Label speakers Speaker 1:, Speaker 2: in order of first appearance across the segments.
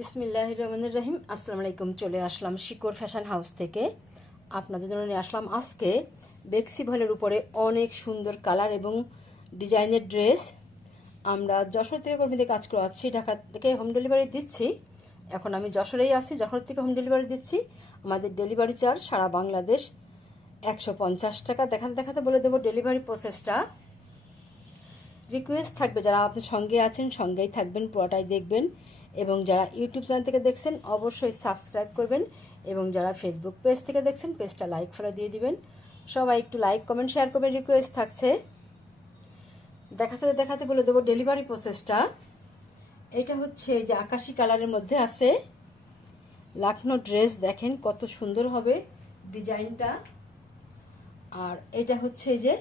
Speaker 1: বিসমিল্লাহ রহমানুর রহিম। আসসালামু আলাইকুম চলে আসলাম শিকর ফ্যাশন হাউস থেকে। আপনাদের জন্য নিয়ে আসলাম আজকে বেক্সি ভলের উপরে অনেক সুন্দর কালার এবং ডিজাইনের ড্রেস। আমরা যশোর থেকে কর্মীদের কাজ করাচ্ছি ঢাকা থেকে হোম ডেলিভারি দিচ্ছি। এখন আমি যশোরেই আছি, যশোর থেকে হোম ডেলিভারি দিচ্ছি। আমাদের ডেলিভারি চার্জ সারা বাংলাদেশ একশো পঞ্চাশ টাকা। দেখাতে দেখাতে বলে দেবো ডেলিভারি প্রসেসটা। রিকোয়েস্ট থাকবে যারা আপনি সঙ্গে আছেন, সঙ্গেই থাকবেন, পুরোটাই দেখবেন। এবং যারা ইউটিউব চ্যানেল থেকে দেখছেন, অবশ্যই সাবস্ক্রাইব করবেন এবং যারা ফেসবুক পেজ থেকে দেখছেন পেজটা লাইক ফলো দিয়ে দিবেন। সবাই একটু লাইক কমেন্ট শেয়ার করবেন রিকোয়েস্ট থাকছে। দেখাতে দেখাতে বলে দেবো ডেলিভারি প্রসেসটা এটা হচ্ছে যে আকাশি কালারের মধ্যে আছে। লাখনো ড্রেস দেখেন কত সুন্দর হবে ডিজাইনটা। আর এটা হচ্ছে যে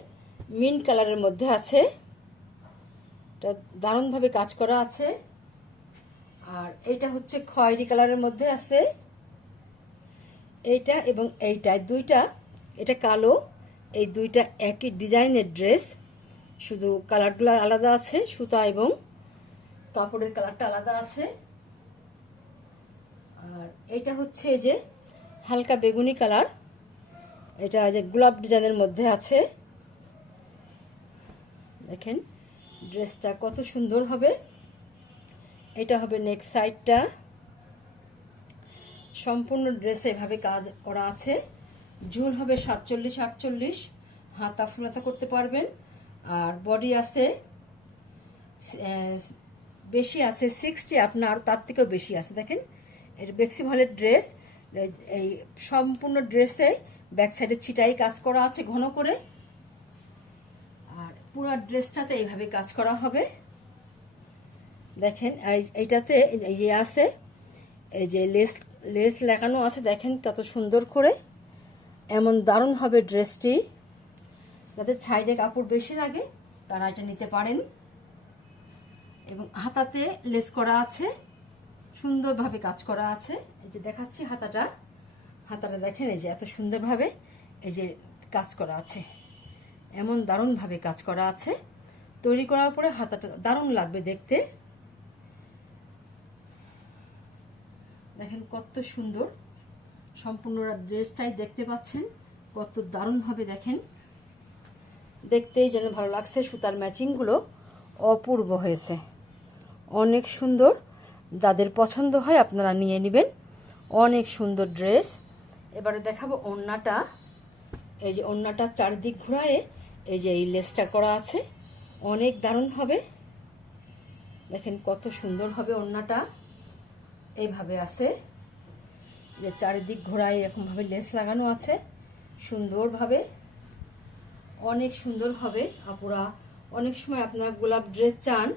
Speaker 1: মিন কালারের মধ্যে আছে। এটা দারুণভাবে কাজ করা আছে। আর এটা হচ্ছে খয়েরি কালারের মধ্যে আছে। এইটা এবং এইটা দুইটা, এটা কালো, এই দুইটা একই ডিজাইনের ড্রেস। শুধু কালারগুলো আলাদা আছে, সুতা এবং কাপড়ের কালারটা আলাদা আছে। আর এটা হচ্ছে যে হালকা বেগুনি কালার। এটা যে গোলাপ ডিজাইনের মধ্যে আছে। দেখেন, ড্রেসটা কত সুন্দর হবে। এটা হবে নেক্সট সাইডটা সম্পূর্ণ ড্রেসে এভাবে কাজ করা আছে। ঝুল হবে সাতচল্লিশ, আটচল্লিশ। হাতা ফুলাতা করতে পারবেন। আর বডি আছে বেশি আছে সিক্সটি আপনার তার থেকেও বেশি আছে, দেখেন। এটা বেক্সি ভলের ড্রেস এই সম্পূর্ণ ড্রেসে ব্যাক সাইডে ছিটাই কাজ করা আছে ঘন করে। আর পুরো ড্রেসটাতে এইভাবে কাজ করা হবে। দেখেন এইটাতে এই যে আছে, এই যে লেস লেস লাগানো আছে, দেখেন কত সুন্দর করে। এমন দারুণ হবে ড্রেসটি। যাদের সাইডে কাপড় বেশি লাগে, তারা এটা নিতে পারেন। এবং হাতাতে লেস করা আছে, সুন্দরভাবে কাজ করা আছে। এই যে দেখাচ্ছি হাতাটা। হাতাটা দেখেন, এই যে এত সুন্দরভাবে এই যে কাজ করা আছে। এমন দারুণভাবে কাজ করা আছে। তৈরি করার পরে হাতাটা দারুণ লাগবে দেখতে। দেখেন কত সুন্দর। সম্পূর্ণ ড্রেসটাই দেখতে পাচ্ছেন। কত দারুণ দারুণভাবে দেখেন। দেখতেই যেন ভালো লাগছে সুতার ম্যাচিংগুলো। অপূর্ব হয়েছে। অনেক সুন্দর। যাদের পছন্দ হয় আপনারা নিয়ে নেবেন। অনেক সুন্দর ড্রেস। এবারে দেখাবো ওড়নাটা। এই যে ওড়নাটা চারদিক ঘুরায়ে এই যে এই লেসটা করা আছে। অনেক দারুণ হবে দেখেন কত সুন্দর হবে ওড়নাটা। এইভাবে আছে। যে চারিদিক ঘোড়ায় এরকমভাবে লেস লাগানো আছে। সুন্দরভাবে। অনেক সুন্দর হবে, আপুরা। অনেক সময় আপনার গোলাপ ড্রেস চান,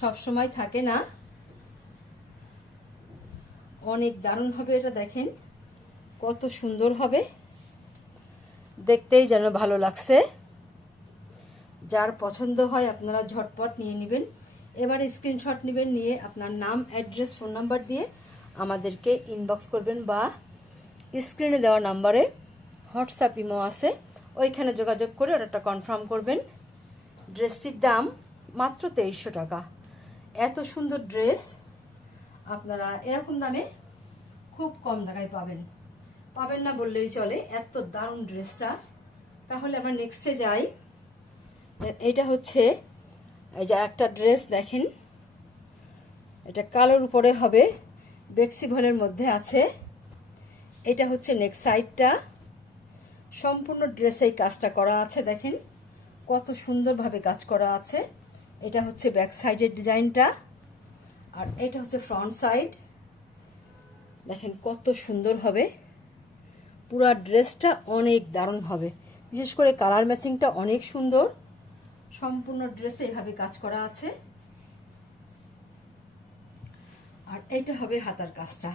Speaker 1: সব সময় থাকে না। অনেক দারুণ হবে এটা দেখেন। কত সুন্দর হবে। দেখতেই যেন ভালো লাগছে। যার পছন্দ হয় আপনারা ঝটপট নিয়ে নেবেন। এবার স্ক্রিনশট নেবেন, নিয়ে আপনার নাম অ্যাড্রেস ফোন নাম্বার দিয়ে আমাদেরকে ইনবক্স করবেন বা স্ক্রিনে দেওয়া নাম্বারে হোয়াটসঅ্যাপ ইমো আছে। ওইখানে যোগাযোগ করে অর্ডারটা কনফার্ম করবেন। ড্রেসটির দাম মাত্র তেইশশো টাকা। এত সুন্দর ড্রেস আপনারা এরকম দামে খুব কম জায়গায় পাবেন। পাবেন না বললেই চলে, এত দারুণ ড্রেসটা তাহলে আমরা নেক্সটে যাই। এটা হচ্ছে, এই যে একটা ড্রেস দেখেন। এটা কালোর উপরে হবে। বেক্সি ভলের মধ্যে আছে। এটা হচ্ছে নেক্সট সাইডটা। সম্পূর্ণ ড্রেসে এই কাজটা করা আছে, দেখেন। কত সুন্দরভাবে কাজ করা আছে। এটা হচ্ছে ব্যাক সাইডের ডিজাইনটা। আর এটা হচ্ছে ফ্রন্ট সাইড। দেখেন কত সুন্দর হবে। পুরা ড্রেসটা অনেক দারুণ হবে। বিশেষ করে কালার ম্যাচিংটা অনেক সুন্দর। সম্পূর্ণ ড্রেসে এভাবে কাজ করা আছে। আর এইটা হবে হাতার কাজটা।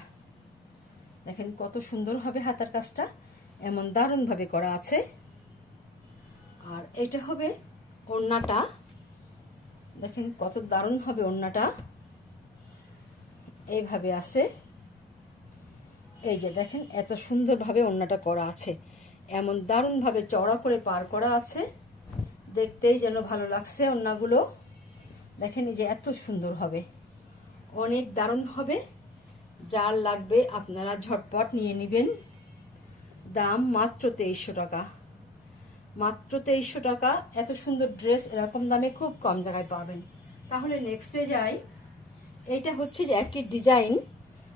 Speaker 1: দেখেন কত সুন্দর হবে হাতার কাজটা, এমন দারুণভাবে করা আছে। আর এটা হবে ওড়নাটা। দেখেন কত দারুণ হবে ওড়নাটা এইভাবে আছে। এই যে দেখেন এত সুন্দরভাবে ওড়নাটা করা আছে। এমন দারুণভাবে চড়া করে পার করা আছে। দেখতেই যেন ভালো লাগছে ওড়নাগুলো। দেখেন এই যে এত সুন্দর হবে। অনেক দারুণ হবে। যার লাগবে আপনারা ঝটপট নিয়ে নেবেন। দাম মাত্র তেইশশো টাকা। মাত্র তেইশশো টাকা, এত সুন্দর ড্রেস এরকম দামে খুব কম জায়গায় পাবেন। তাহলে নেক্সটে যাই। এইটা হচ্ছে যে একই ডিজাইন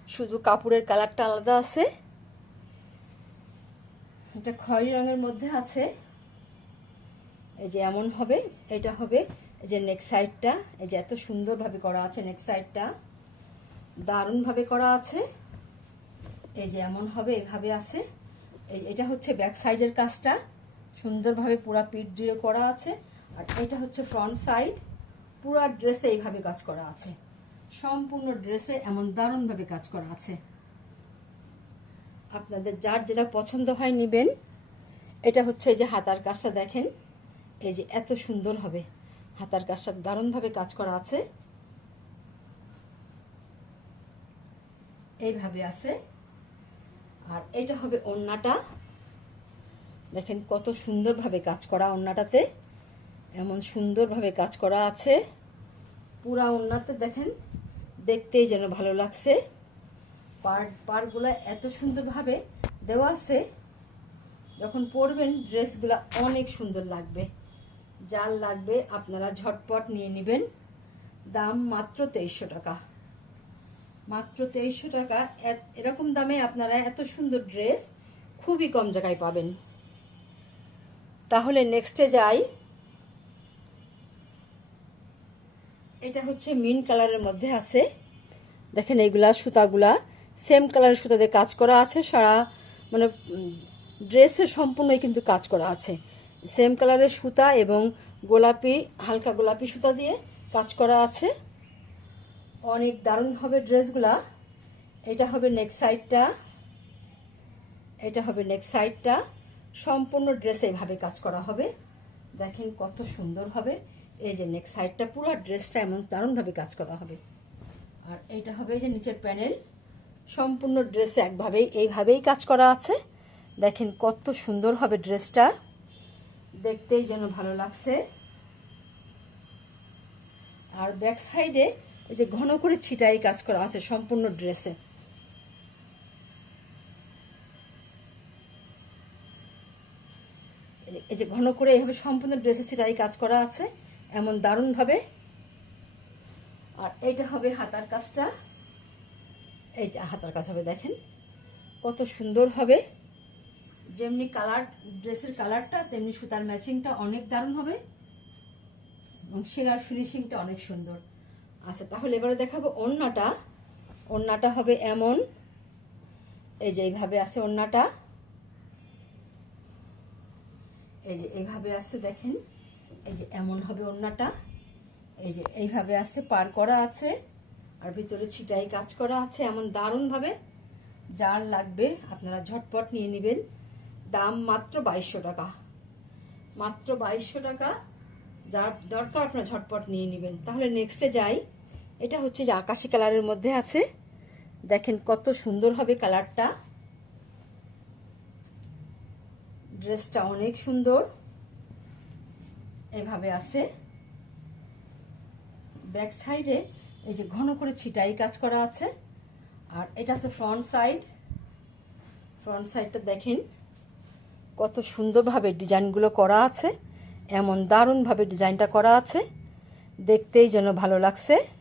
Speaker 1: শুধু কাপড়ের কালারটা আলাদা আছে। এটা খয়েরি রঙের মধ্যে আছে। এই যে এমন হবে, এটা হবে। এই যে নেক সাইডটা এই যে এত সুন্দরভাবে করা আছে নেক সাইডটা দারুণভাবে করা আছে। এই যে এমন হবে, এভাবে আছে। এই, এটা হচ্ছে ব্যাক সাইডের কাজটা। সুন্দরভাবে পুরা পিঠ দিয়ে করা আছে। আর এটা হচ্ছে ফ্রন্ট সাইড। পুরা ড্রেসে এইভাবে কাজ করা আছে। সম্পূর্ণ ড্রেসে এমন দারুণভাবে কাজ করা আছে। আপনাদের যার যেটা পছন্দ হয় নেবেন। এটা হচ্ছে এই যে হাতার কাজটা দেখেন। এই যে এত সুন্দর হবে। হাতার কাজটা দারুণভাবে কাজ করা আছে। এইভাবে আছে। আর এটা হবে ওন্নাটা দেখেন কত সুন্দরভাবে কাজ করা ওন্নাটাতে এমন সুন্দরভাবে কাজ করা আছে। পুরা ওন্নাতে দেখেন, দেখতেই যেন ভালো লাগছে। পার্ট পার্টগুলো এত সুন্দরভাবে দেওয়া আছে, যখন পরবেন ড্রেসগুলো অনেক সুন্দর লাগবে। যার লাগবে, আপনারা ঝটপট নিয়ে নেবেন। দাম মাত্র তেইশশো টাকা। মাত্র তেইশশো টাকা। এরকম দামে আপনারা এত সুন্দর ড্রেস খুবই কম জায়গায় পাবেন। তাহলে নেক্সটে যাই। এটা হচ্ছে মিন কালারের মধ্যে আছে। দেখেন এইগুলা, সুতাগুলা সেম কালারের সুতা দিয়ে কাজ করা আছে। সারা মানে ড্রেসের সম্পূর্ণই কিন্তু কাজ করা আছে। সেম কালারের সুতা এবং গোলাপি, হালকা গোলাপি সুতা দিয়ে কাজ করা আছে। অনেক দারুণ হবে ড্রেসগুলা। এটা হবে নেক সাইডটা এটা হবে নেক সাইডটা সম্পূর্ণ ড্রেসে এইভাবে কাজ করা হবে। দেখেন কত সুন্দর হবে। এই যে নেক সাইডটা পুরো ড্রেসটা এমন দারুণভাবে কাজ করা হবে। আর এইটা হবে যে নিচের প্যানেল সম্পূর্ণ ড্রেসে একভাবেই, এইভাবেই কাজ করা আছে। দেখেন কত সুন্দর হবে ড্রেসটা দেখতেই যেন ভালো লাগছে। আর ব্যাক সাইডে এই যে ঘন করে ছিটাই কাজ করা আছে সম্পূর্ণ ড্রেসে। এই যে ঘন করে এইভাবে সম্পূর্ণ ড্রেসে ছিটাই কাজ করা আছে, এমন দারুণভাবে। আর এইটা হবে হাতার কাজটা। এই যে হাতার কাজ হবে, দেখেন কত সুন্দর হবে। যেমনি কালার, ড্রেসের কালারটা, তেমনি সুতার ম্যাচিংটা অনেক দারুণ হবে। এবং সেলার ফিনিশিংটা অনেক সুন্দর। আচ্ছা তাহলে এবারে দেখাবো ওড়নাটা ওড়নাটা হবে এমন। এই যে এইভাবে আছে ওড়নাটা এই যে এইভাবে আছে, দেখেন। এই যে এমন হবে ওড়নাটা এই যে এইভাবে আছে, পার করা আছে। আর ভিতরে ছিটাই কাজ করা আছে, এমন দারুণভাবে। যার লাগবে আপনারা ঝটপট নিয়ে নেবেন। দাম মাত্র বাইশশো টাকা। মাত্র বাইশশো টাকা। যার দরকার আপনারা ঝটপট নিয়ে নেবেন। তাহলে নেক্সটে যাই। এটা হচ্ছে যে আকাশি কালারের মধ্যে আছে। দেখেন কত সুন্দর হবে কালারটা। ড্রেসটা অনেক সুন্দর। এভাবে আছে। ব্যাক সাইডে এই যে ঘন করে ছিটাই কাজ করা আছে। আর এটা আছে ফ্রন্ট সাইড। ফ্রন্ট সাইডটা দেখেন কত সুন্দরভাবে ডিজাইনগুলো করা আছে। এমন দারুণভাবে ডিজাইনটা করা আছে। দেখতেই যেন ভালো লাগছে।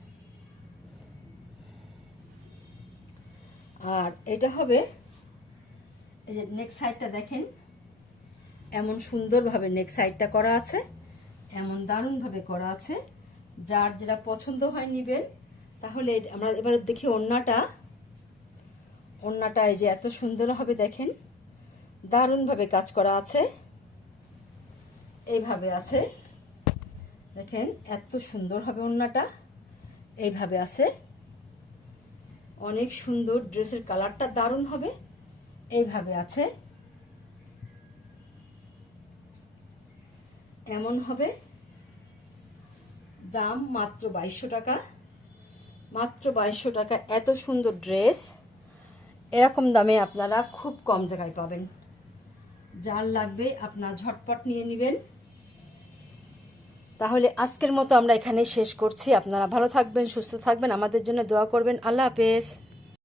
Speaker 1: আর এটা হবে, এই যে নেক সাইডটা দেখেন, এমন সুন্দরভাবে নেক সাইডটা করা আছে, এমন দারুণভাবে করা আছে। যার যেটা পছন্দ হয় নিবেন, তাহলে আমরা এবারে দেখি ওড়নাটা। ওড়নাটা এই যে এত সুন্দর হবে দেখেন, দারুণভাবে কাজ করা আছে। এইভাবে আছে। দেখেন, এত সুন্দর হবে ওড়নাটা। এইভাবে আছে। অনেক সুন্দর ড্রেসের কালারটা দারুণ হবে। এইভাবে আছে। এমন হবে। দাম মাত্র বাইশশো টাকা। মাত্র বাইশশো টাকা, এত সুন্দর ড্রেস। এরকম দামে আপনারা খুব কম জায়গায় পাবেন। যার লাগবে আপনার ঝটপট নিয়ে নেবেন। তাহলে আজকের মতো আমরা এখানে শেষ করছি। আপনারা ভালো থাকবেন, সুস্থ থাকবেন। আমাদের জন্য দোয়া করবেন। আল্লাহ হাফেজ।